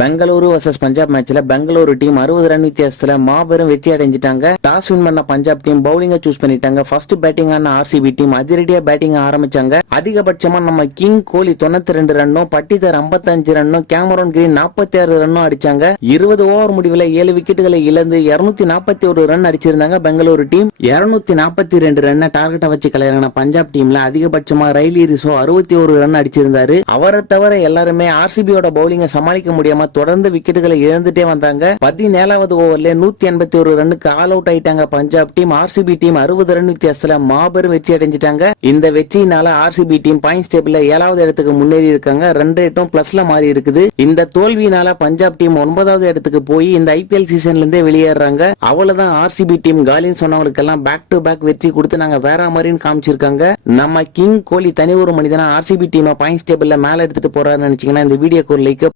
Bengaluru versus Punjab மேட்ச்ல Bengaluru team 60 run வித்தியாசத்துல மாபெரும் வெற்றி அடைஞ்சிட்டாங்க. டாஸ் வின் பண்ண பஞ்சாப் டீம் பவுலிங்க சூஸ் பண்ணிட்டாங்க. ஃபர்ஸ்ட் பேட்டிங் ஆன ஆர்சிபி டீம் அதிரடியா பேட்டிங் ஆரம்பிச்சாங்க. அதிகபட்சமா நம்ம கிங் கோலி 92 ரன்னும், பட்டிதர் 55 ரன்னும், கேமரோன் கிரீன் 46 ரன்னும் அடிச்சாங்க. 20 ஓவர் முடிவுல 7 விக்கெட்டுகளை இழந்து 241 ரன் அடிச்சிருந்தாங்க பெங்களூரு டீம். 242 ரன்னை டார்கெட்டா வச்சு கலையிறங்கின பஞ்சாப் டீம்ல அதிகபட்சமா ரைலி ரிசோ 61 ரன் அடிச்சிருந்தாரு. அவரை தவிர எல்லாருமே ஆர்சிபியோட பவுலிங்க சமாளிக்க முடியாம தொடர்ந்து விக்கெட்டுகளை இழந்துட்டே வந்தாங்க. 17வது ஓவர்ல 181 ரன்னுக்கு ஆல் அவுட் ஆயிட்டாங்க Punjab team. RCB team 60 run வித்தியாசத்துல மாபெரும் வெற்றி அடைஞ்சிட்டாங்க. இந்த வெற்றியினால ஆர்சிபி டீம் பாயிண்ட்ஸ் டேபிள்ல 7வது இடத்துக்கு முன்னேறி இருக்காங்க. ரன் ரேட்டும் பிளஸ்ல மாறி இருக்குது. இந்த தோல்வியினால பஞ்சாப் டீம் 9வது இடத்துக்கு போய் இந்த ஐபிஎல் சீசன்ல இருந்தே வெளியேறாங்க. அவ்வளவுதான், ஆர்சிபி டீம் காலின்னு சொன்னவங்களுக்கு எல்லாம் பேக் டு பேக் வெற்றி கொடுத்து நாங்க வேற மாதிரின்னு காமிச்சிருக்காங்க. நம்ம கிங் கோலி தனி ஒரு மனிதனா ஆர்சிபி டீம் பாயிண்ட்ஸ் டேபிள்ல மேல எடுத்துட்டு போறாருன்னு நினைச்சீங்கன்னா இந்த வீடியோக்கு ஒரு லைக்